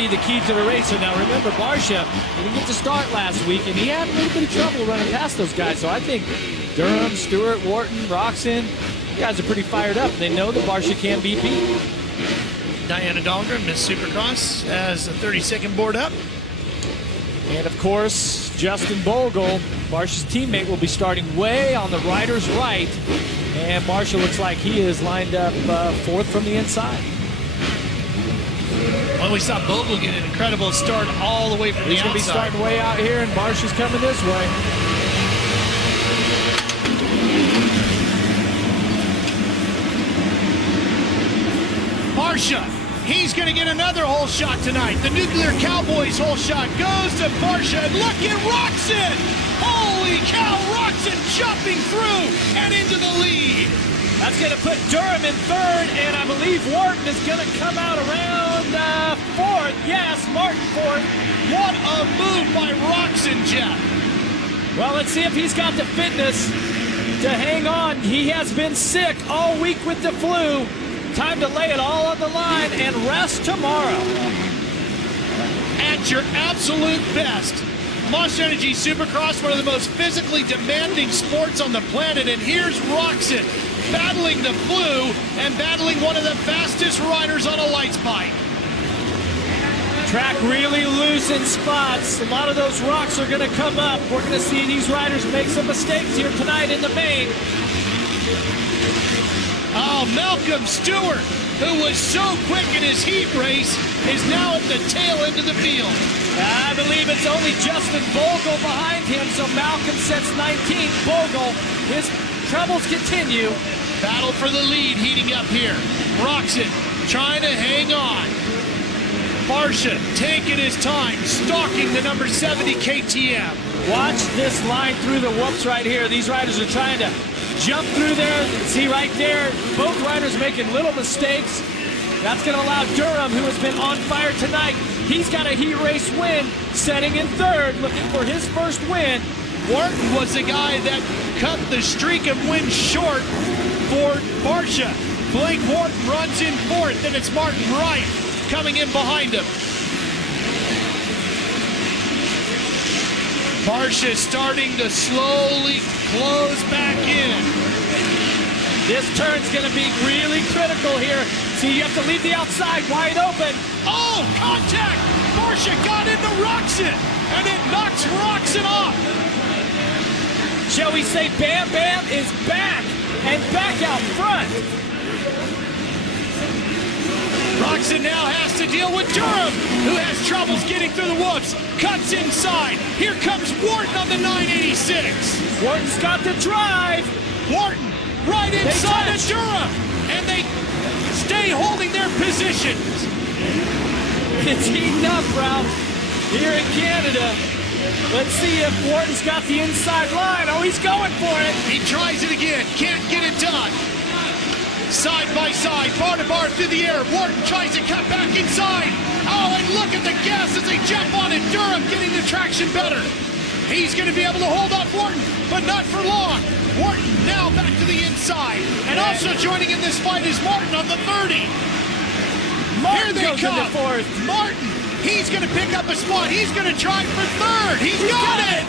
be the key to the race. So now remember, Barcia didn't get to start last week, and he had a little bit of trouble running past those guys. So I think Durham, Stewart, Wharton, Roxon, you guys are pretty fired up. They know that Barcia can be beat. Diana Dahlgren, Miss Supercross, has a 30-second board up. And of course, Justin Bogle, Barcia's teammate, will be starting way on the rider's right. And Barcia looks like he is lined up fourth from the inside. Well, we saw Bogle get an incredible start all the way from the outside. He's going to be starting way out here, and Barcia's coming this way. Barcia, he's going to get another hole shot tonight. The Nuclear Cowboys hole shot goes to Barcia, and look at Roxon! Holy cow, Roxon jumping through and into the lead. That's going to put Durham in third, and I believe Wharton is going to come out around fourth. Yes, Martin fourth. What a move by Roxon, Jeff. Well, let's see if he's got the fitness to hang on. He has been sick all week with the flu. Time to lay it all on the line and rest tomorrow. At your absolute best. Monster Energy Supercross, one of the most physically demanding sports on the planet, and here's Roxon battling the flu and battling one of the fastest riders on a lights bike. Track really loose in spots. A lot of those rocks are going to come up. We're going to see these riders make some mistakes here tonight in the main. Oh, Malcolm Stewart, who was so quick in his heat race, is now at the tail end of the field. I believe it's only Justin Bogle behind him, so Malcolm sets 19th. Bogle, his troubles continue. Battle for the lead heating up here. Roxon trying to hang on. Barcia taking his time, stalking the number 70 KTM. Watch this line through the whoops right here. These riders are trying to jump through there. See right there, both riders making little mistakes. That's going to allow Durham, who has been on fire tonight. He's got a heat race win, setting in third, looking for his first win. Wharton was the guy that cut the streak of wins short for Barcia. Blake Wharton runs in fourth, and it's Martin Wright coming in behind him. Barcia starting to slowly close back in. This turn's going to be really critical here. See, you have to leave the outside wide open. Oh, contact! Barcia got into Roxon, and it knocks Roxon off. Shall we say Bam Bam is back, and back out front. Roxon now has to deal with Durham, who has troubles getting through the whoops. Cuts inside. Here comes Wharton on the 986. Wharton's got the drive. Wharton right inside of Durham, and they stay holding their positions. It's heating up, Ralph, here in Canada. Let's see if Wharton's got the inside line. Oh, he's going for it. He tries it again, can't get it done. Side by side, bar to bar through the air. Wharton tries to cut back inside. Oh, and look at the gas as they jump on it. Durham getting the traction better. He's going to be able to hold off Wharton, but not for long. Wharton now back to the inside. And also joining in this fight is Martin on the 30. Martin Here they goes come. into fourth. Martin, he's going to pick up a spot. He's going to try for third. He's got it.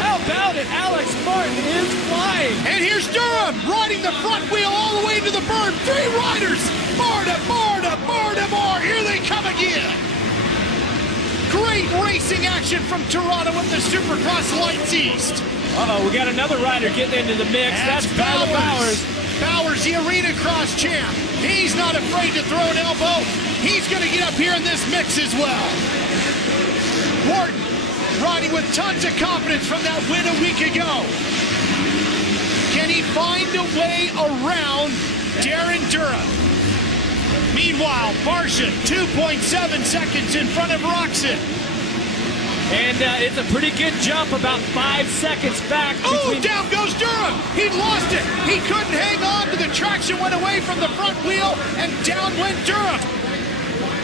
How about it? Alex Martin is flying. And here's Durham riding the front wheel all the way to the berm. Three riders. More to more to more to more. Here they come again. Great racing action from Toronto with the Supercross Lights East. Uh-oh, we got another rider getting into the mix. That's Bowers. Bowers, the arena cross champ. He's not afraid to throw an elbow. He's going to get up here in this mix as well. Wharton riding with tons of confidence from that win a week ago. Can he find a way around Darren Durham? Meanwhile, Barcia, 2.7 seconds in front of Roxon. And it's a pretty good jump, about 5 seconds back. Oh, down goes Durham. He lost it. He couldn't hang on to the traction, went away from the front wheel, and down went Durham.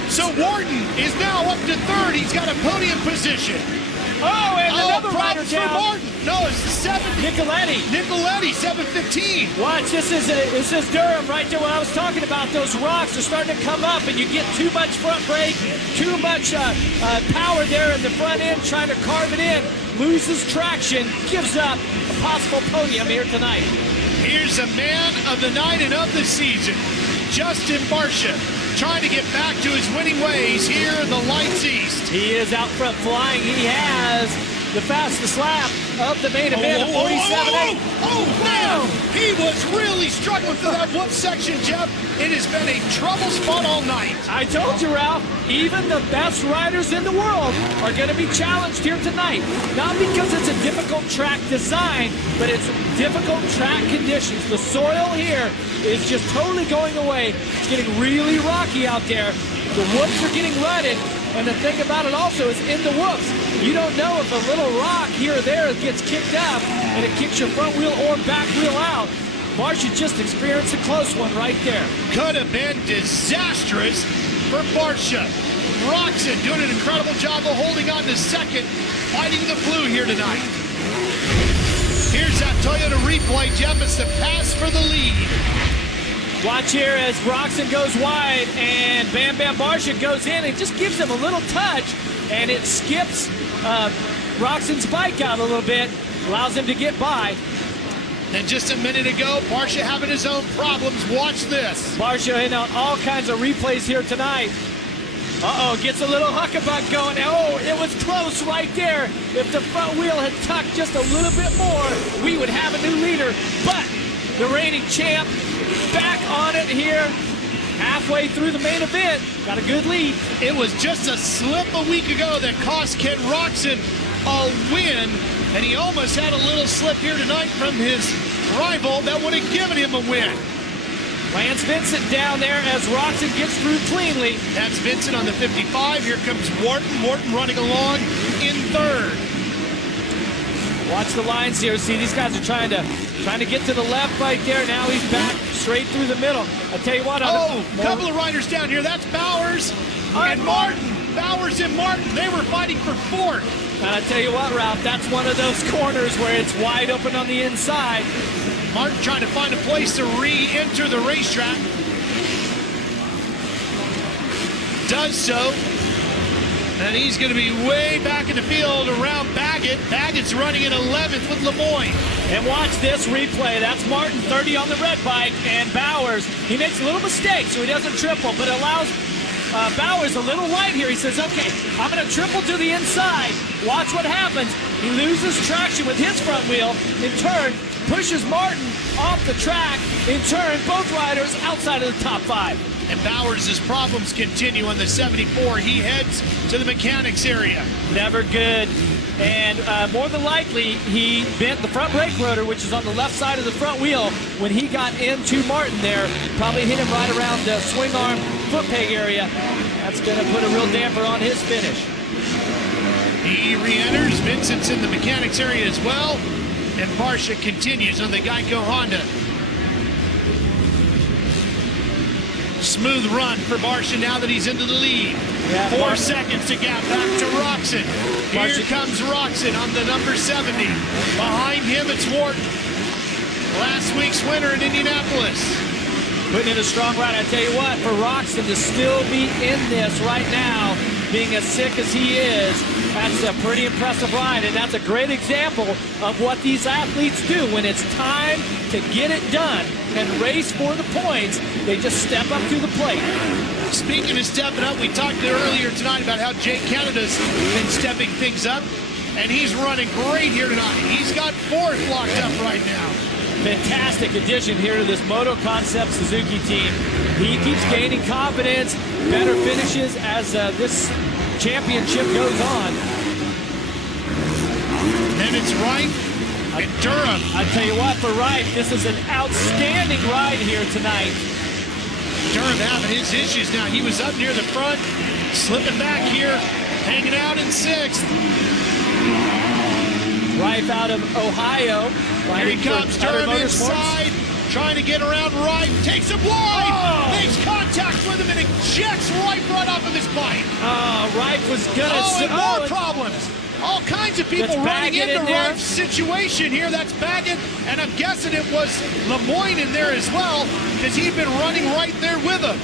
So Wharton is now up to third. He's got a podium position. Oh, and another rider problems down. for Martin. No, it's the 7. Nicoletti, 7:15. Watch, this is Durham right there. What I was talking about, those rocks are starting to come up, and you get too much front brake, too much power there in the front end, trying to carve it in. Loses traction, gives up a possible podium here tonight. Here's a man of the night and of the season, Justin Barcia, trying to get back to his winning ways here in the Lights East. He is out front flying. He has the fastest lap of the main event, of 47.8. Oh, man! He was really struggling through that whoop section, Jeff. It has been a trouble spot all night. I told you, Ralph, even the best riders in the world are going to be challenged here tonight. Not because it's a difficult track design, but it's difficult track conditions. The soil here is just totally going away. It's getting really rocky out there. The whoops are getting rutted. And the thing about it also is in the whoops, you don't know if a little rock here or there gets kicked up and it kicks your front wheel or back wheel out. Barcia just experienced a close one right there. Could have been disastrous for Barcia. Roczen doing an incredible job of holding on to second, fighting the flu here tonight. Here's that Toyota replay, Jeff. It's the pass for the lead. Watch here as Roczen goes wide and Bam Bam Barcia goes in and just gives him a little touch, and it skips Roczen's bike out a little bit, allows him to get by. And just a minute ago, Barcia having his own problems. Watch this. Barcia hitting out all kinds of replays here tonight. Uh-oh, gets a little huckabuck going. Oh, it was close right there. If the front wheel had tucked just a little bit more, we would have a new leader. But the reigning champ back on it here, halfway through the main event. Got a good lead. It was just a slip a week ago that cost Ken Roczen a win, and he almost had a little slip here tonight from his rival that would have given him a win. Lance Vincent down there as Roczen gets through cleanly. That's Vincent on the 55. Here comes Wharton. Wharton running along in third. Watch the lines here. See, these guys are trying to get to the left right there. Now he's back straight through the middle. I tell you what. A couple of riders down here. That's Bowers and Martin. Bowers and Martin, they were fighting for fourth. And I tell you what, Ralph, that's one of those corners where it's wide open on the inside. Martin trying to find a place to re-enter the racetrack. Does so. And he's going to be way back in the field around Baggett. Baggett's running in 11th with Lemoyne. And watch this replay. That's Martin, 30 on the red bike, and Bowers. He makes a little mistake, so he doesn't triple, but allows Bowers a little light here. He says, okay, I'm going to triple to the inside. Watch what happens. He loses traction with his front wheel. In turn, pushes Martin off the track. In turn, both riders outside of the top 5. And Bowers' problems continue on the 74. He heads to the mechanics area. Never good. And more than likely, he bent the front brake rotor, which is on the left side of the front wheel, when he got into Martin there. Probably hit him right around the swing arm foot peg area. That's going to put a real damper on his finish. He re-enters. Vincent's in the mechanics area as well. And Barcia continues on the Geico Honda. Smooth run for Barcia now that he's into the lead. Yeah, 4 seconds to gap back to Roczen. Here comes Roczen on the number 70. Behind him, it's Wharton. Last week's winner in Indianapolis. Putting in a strong ride. I tell you what, for Roczen to still be in this right now, being as sick as he is, that's a pretty impressive ride, and that's a great example of what these athletes do. When it's time to get it done and race for the points, they just step up to the plate. Speaking of stepping up, we talked earlier tonight about how Jake Canada's been stepping things up, and he's running great here tonight. He's got fourth locked up right now. Fantastic addition here to this Moto Concept Suzuki team. He keeps gaining confidence, better finishes as this championship goes on. Then it's Wright and Durham. I tell you what, for Wright, this is an outstanding ride here tonight. Durham having his issues now. He was up near the front, slipping back here, hanging out in 6th. Wright out of Ohio. Here he comes, Durham inside, trying to get around Wright. Takes him wide, makes contact with him, and ejects Wright right off of his bike. Wright was gonna... more problems. All kinds of people running into Rife's situation here. That's Baggett, and I'm guessing it was Lemoyne in there as well, because he'd been running right there with him.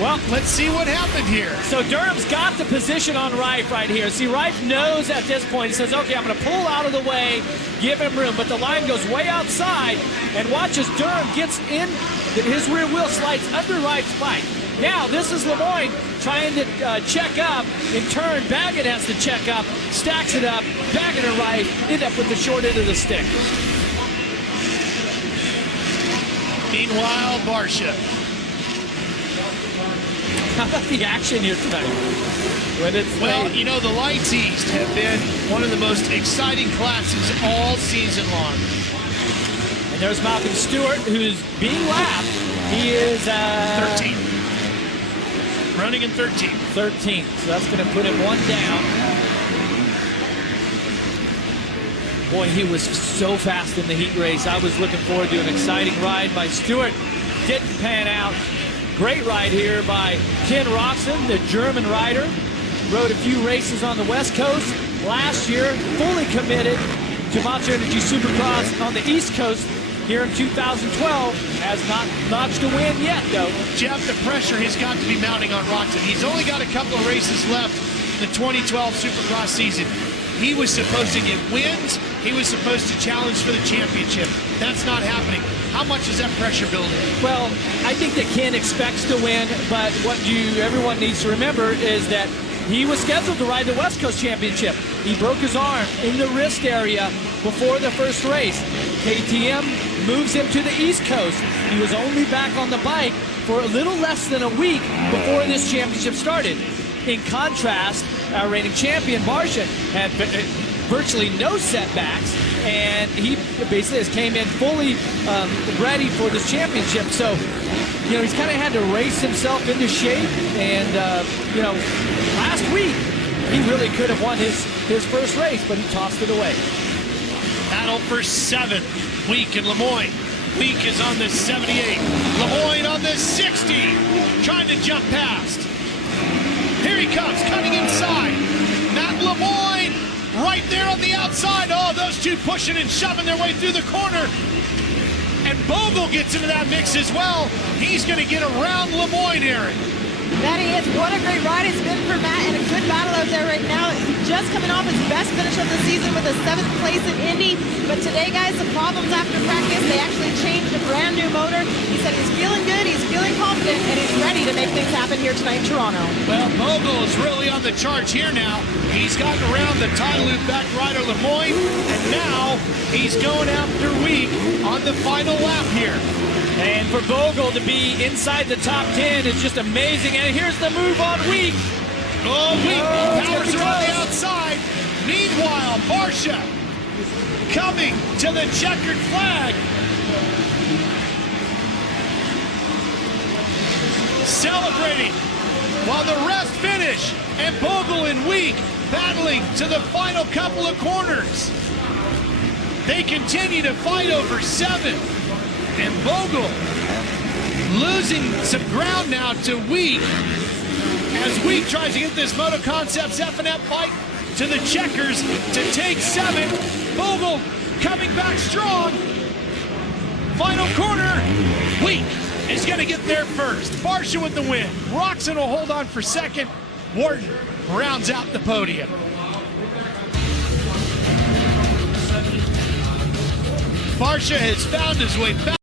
Well, let's see what happened here. So Durham's got the position on Rife right here. See, Rife knows at this point, he says, okay, I'm going to pull out of the way, give him room, but the line goes way outside, and watch as Durham gets in, his rear wheel slides under Rife's bike. Now, this is Lemoyne trying to check up. In turn, Baggett has to check up, stacks it up, Baggett and Rife end up with the short end of the stick. Meanwhile, barcia. How about the action here tonight? Well, you know, the Lights East have been one of the most exciting classes all season long. And there's Malcolm Stewart, who's being lapped. He is 13. Running in 13th. 13th, so that's going to put him one down. Boy, he was so fast in the heat race. I was looking forward to an exciting ride by Stewart. Didn't pan out. Great ride here by Ken Roczen, the German rider. Rode a few races on the West Coast last year. Fully committed to Monster Energy Supercross on the East Coast here in 2012. Has not notched a win yet, though. Jeff, the pressure has got to be mounting on Roczen. He's only got a couple of races left in the 2012 Supercross season. He was supposed to get wins. He was supposed to challenge for the championship. That's not happening. How much is that pressure building? Well, I think that Ken expects to win, but what everyone needs to remember is that he was scheduled to ride the West Coast Championship. He broke his arm in the wrist area before the first race. KTM moves him to the East Coast. He was only back on the bike for a little less than a week before this championship started. In contrast, our reigning champion, barcia, had virtually no setbacks, and he basically has came in fully ready for this championship. So, you know, he's kind of had to race himself into shape, and, you know, last week, he really could have won his first race, but he tossed it away. Battle for 7th. Week in Lemoyne. Week is on the 78. Lemoyne on the 60. Trying to jump past. Here he comes, cutting inside. Matt Lemoyne right there on the outside. Oh, those two pushing and shoving their way through the corner. And Bogle gets into that mix as well. He's going to get around Lemoyne, Aaron. That he is. What a great ride it's been for Matt, and a good battle out there right now. Just coming off his best finish of the season with a 7th place in Indy. But today, guys, some problems after practice. They actually changed a brand new motor. He said he's feeling good, he's feeling confident, and he's ready to make things happen here tonight in Toronto. Well, Bogle is really on the charge here now. He's gotten around the tie loop back rider Lemoyne, and now he's going after Week on the final lap here. And for Bogle to be inside the top 10 is just amazing. And here's the move on Week. Oh, Week powers are on the outside. Meanwhile, barcia coming to the checkered flag. Celebrating while the rest finish. And Bogle and Week battling to the final couple of corners. They continue to fight over 7. And Bogle losing some ground now to Week as Week tries to get this Moto Concepts F&F bike to the checkers to take 7. Bogle coming back strong. Final corner. Week is going to get there first. barcia with the win. Roczen will hold on for 2nd. Wharton rounds out the podium. barcia has found his way back.